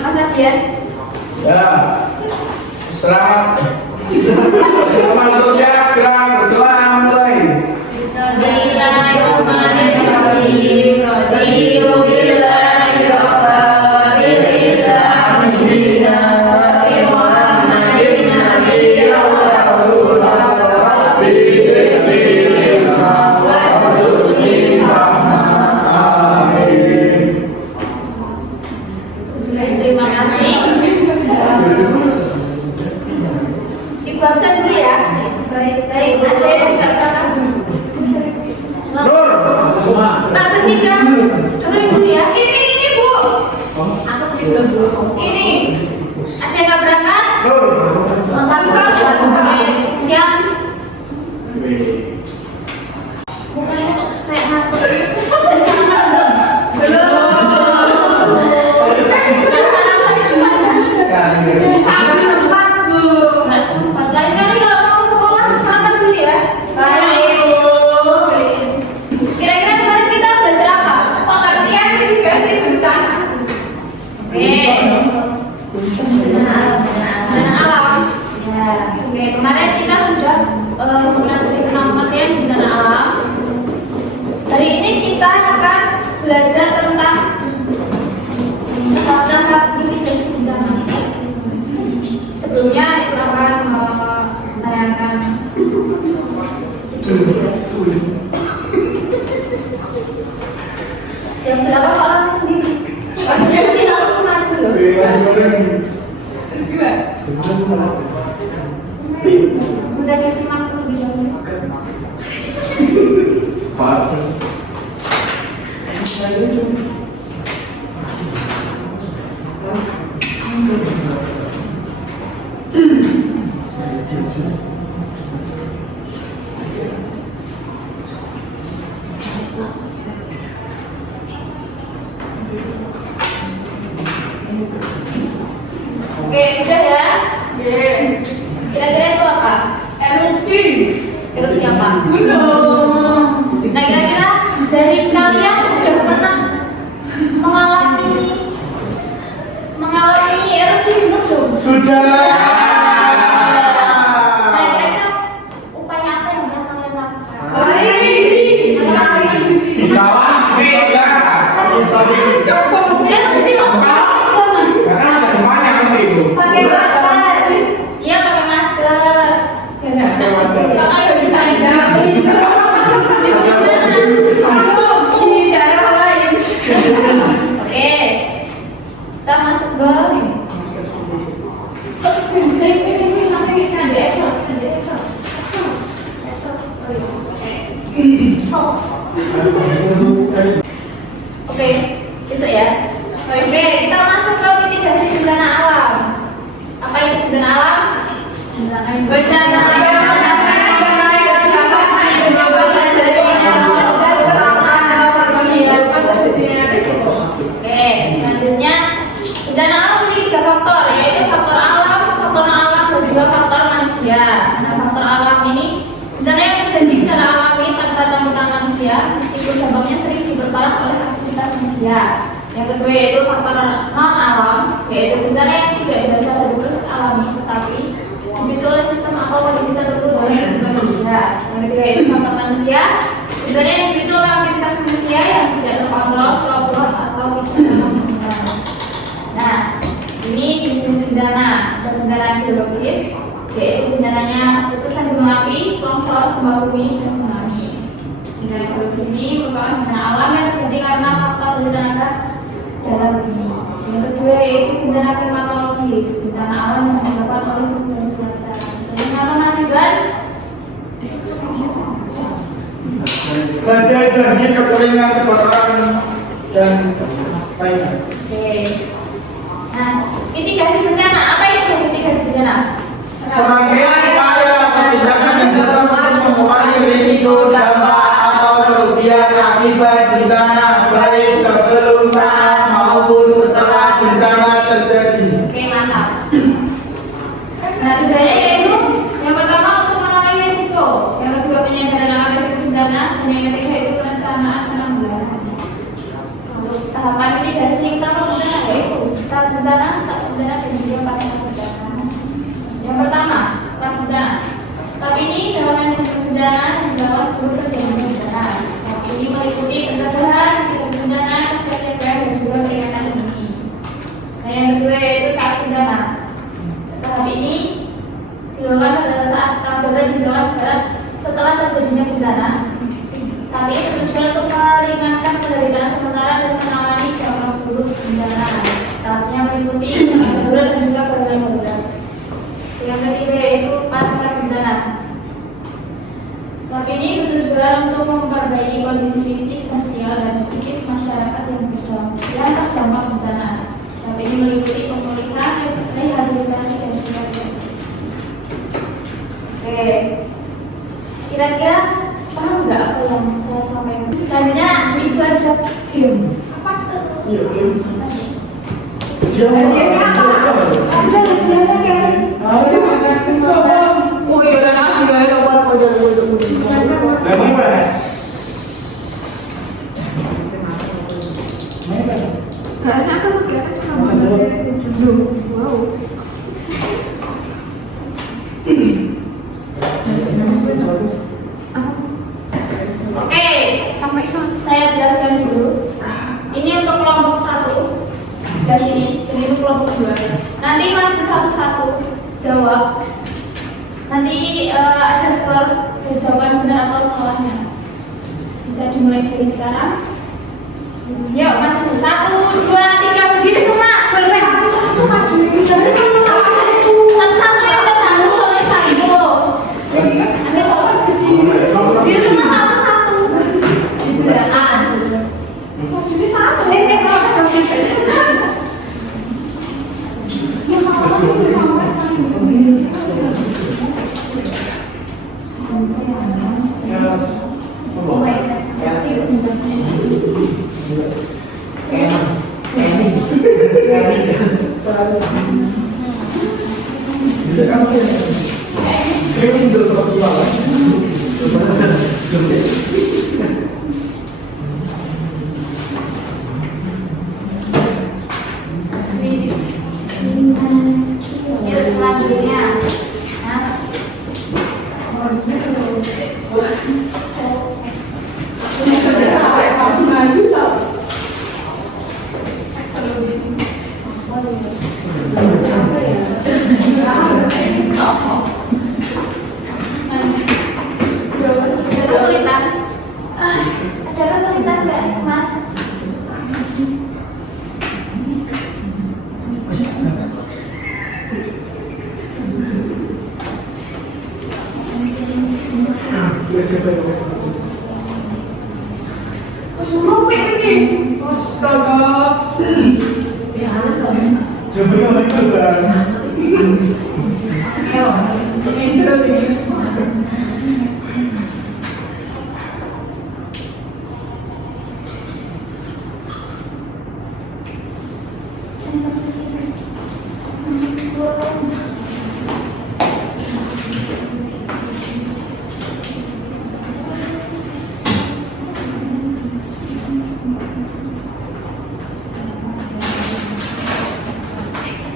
Mas Radian. Ya, selamat. Teman terus ya, berdoa mulai. Terima kasih. Ibu absen dulu ya. Baik. Ada yang tak tahu. Nur, Tak berhenti kan? Dengerin dulu ya. Ini Bu. Aku belum Bu. Ini. Ada yang nggak berangkat? Nur. Siap. Bukannya kayak ngatur. Kemarin kita sudah menggunakan sedikit pengertian bencana alam. Hari ini kita akan belajar tentang tahap mitigasi bencana. Sebelumnya kita akan menanyakan yang berapa orang sendiri. Kita langsung maju loh. Bisa disimak lebih dahulu. Oke, udah ya. Kira-kira itu apa? Erupsi apa? Gunung. Nah, kira-kira dari kalian sudah pernah mengalami erupsi gunung belum? Sudah. Nah, kira-kira upaya apa yang pernah kalian lakukan? Di bawah meja. Erupsi apa? Karena ada rumahnya pasti itu. Pakai masker. Iya, pakai masker. Oke, kita masuk ke Oke, besok ya. Oke, kita masuk ke mitigasi bencana alam. Apa itu bencana alam? Bencana selanjutnya bencana alam memiliki 3 faktor, yaitu faktor alam, faktor alam dan juga faktor manusia. Nah, faktor alam ini bencana yang terjadi secara alami tanpa campur manusia, meskipun dampaknya sering diperparah oleh aktivitas manusia. Yang kedua yaitu faktor non alam, yaitu bencana yang tidak berasal dari proses alami, tetapi dipicu oleh sistem atau kondisi tertentu oleh manusia. Yang ketiga yaitu faktor manusia, bencana yang dipicu oleh aktivitas manusia yang tidak terkontrol, terobos atau tidak terkontrol. Nah, ini jenis-jenis bencana. Ada bencana geologis, yaitu bencananya letusan gunung api, longsor, gempa bumi, dan tsunami. Bencana geologis ini merupakan bencana alam yang terjadi karena faktor tenaga dalam bumi. Yang kedua yaitu bencana klimatologis, bencana alam yang disebabkan oleh perubahan cuaca. Bencana akibat Badai, banjir, kekeringan, kebakaran, dan lainnya. Oke. Nah, mitigasi bencana, apa itu mitigasi bencana? Serangkaian upaya atau tindakan yang dapat untuk mengurangi risiko dampak atau kerugian akibat bencana baik sebelum, saat maupun setelah bencana terjadi. Oke, mantap. Nah, tujuannya yaitu yang pertama untuk mengurangi risiko, yang kedua penyadaran akan risiko bencana, dan yang ketiga itu perencanaan penanggulangan. Untuk tahapan mitigasi yang pertama bencana yaitu kedua yaitu saat bencana. Tahap ini dilakukan pada saat darurat dilakukan setelah terjadinya bencana. Tapi tujuan untuk meringankan penderitaan sementara dan menangani dampak buruk bencana. Tahapnya meliputi darurat dan juga pemulihan darurat. Yang ketiga yaitu pasca bencana. Tahap ini bertujuan untuk memperbaiki kondisi fisik, sosial, dan psikis masyarakat yang terdampak bencana. Tahap ini meliputi pemulihan, rehabilitasi, dan sebagainya. Oke, kira-kira paham nggak apa yang saya sampaikan? Selanjutnya ibadah game. Apa tuh? Iya, game. Oh iya, dan aku juga ada orang mau jadi Lagi mas. karena aku pakai apa cuma belum. Wow. Oke, Sampai saya jelaskan dulu. Ini untuk kelompok 1 sebelah sini, dan itu kelompok 2. Nanti maju satu-satu jawab. Nanti ada skor jawaban benar atau salahnya. Bisa dimulai dari sekarang. Yuk maju 1, 2, 3 berdiri semua. satu maju. Satu-satu yang kejauh oleh satu. Nanti kalau berdiri semua satu-satu. Giliran. Jadi satu. Yes. Bisa kamu saya mundur terus banget. Yuk selanjutnya. Mas. Ada kesulitan? Ada kesulitan nggak, Mas?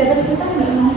Ada kesulitan nggak, Mas?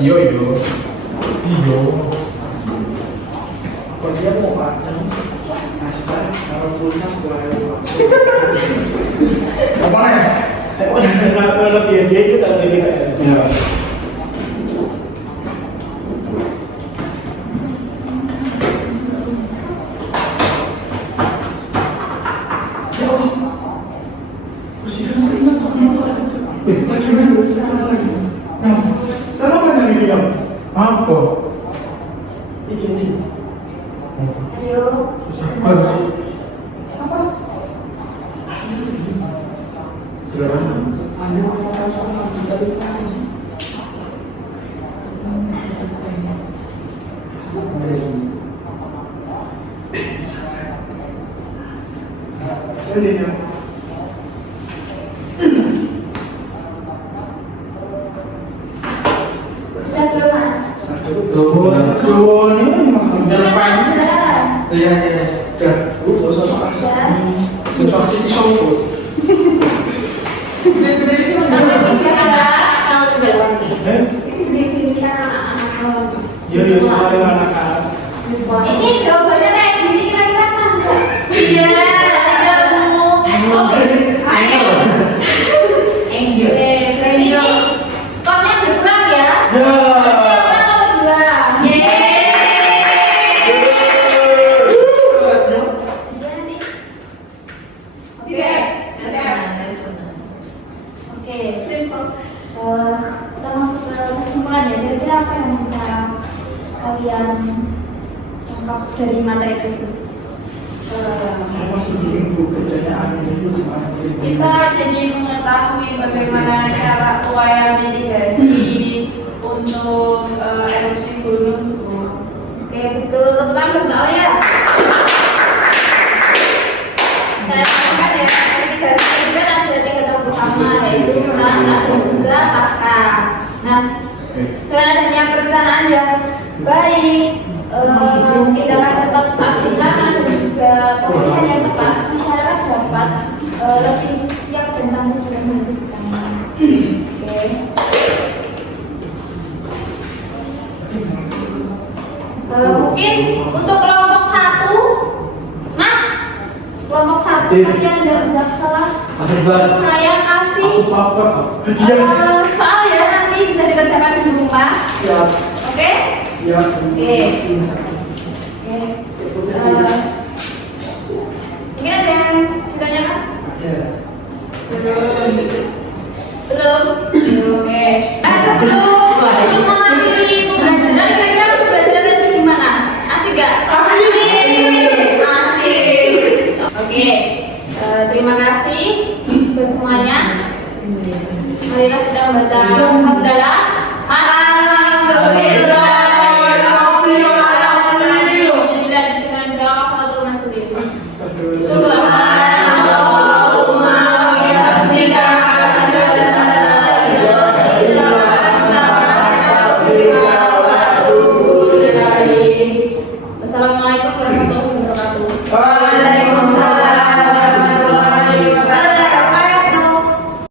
Iya, iya. Iya. Kalau dia mau pakai kalau pulsa sekolah apa ya? Kalau dia kita lagi Ya. Apa? Ayo. Susah banget sih. Apa? Sudah belum mas? Sudah. Iya, iya. Udah. Sudah. Situasi di Solo. Ini jawabannya kayak gini kira-kira sama. Iya, ada bu. Oke, berarti ini skornya berkurang ya. Yang menang nomor 2. Oke, kita masuk ke kesimpulan ya. Kira-kira apa yang bisa kalian tangkap dari materi tersebut? Kita jadi mengetahui bagaimana cara upaya mitigasi untuk erupsi gunung. Oke, betul. Tepuk tangan dong, Kak ya. Saya katakan ya, mitigasi itu kan ada 3 tahap utama, yaitu pra, saat, dan juga pasca. Nah, dengan adanya perencanaan yang baik, tindakan cepat saat bencana dan juga pemilihan yang tepat, masyarakat dapat lebih siap dan tangguh dalam menghadapi bencana. Oke. Mungkin untuk kelompok 1, Mas, kelompok 1 yang tidak bisa sekolah, saya kasih soal ya, nanti bisa dikerjakan di rumah. Oke? Oke. Mungkin ada yang ditanyakan? Belum? Oke. Sebelum mengakhiri pembelajaran, kira-kira pembelajaran itu gimana? Asik gak? Asik. Oke. Terima kasih untuk semuanya. Marilah kita membaca hamdalah.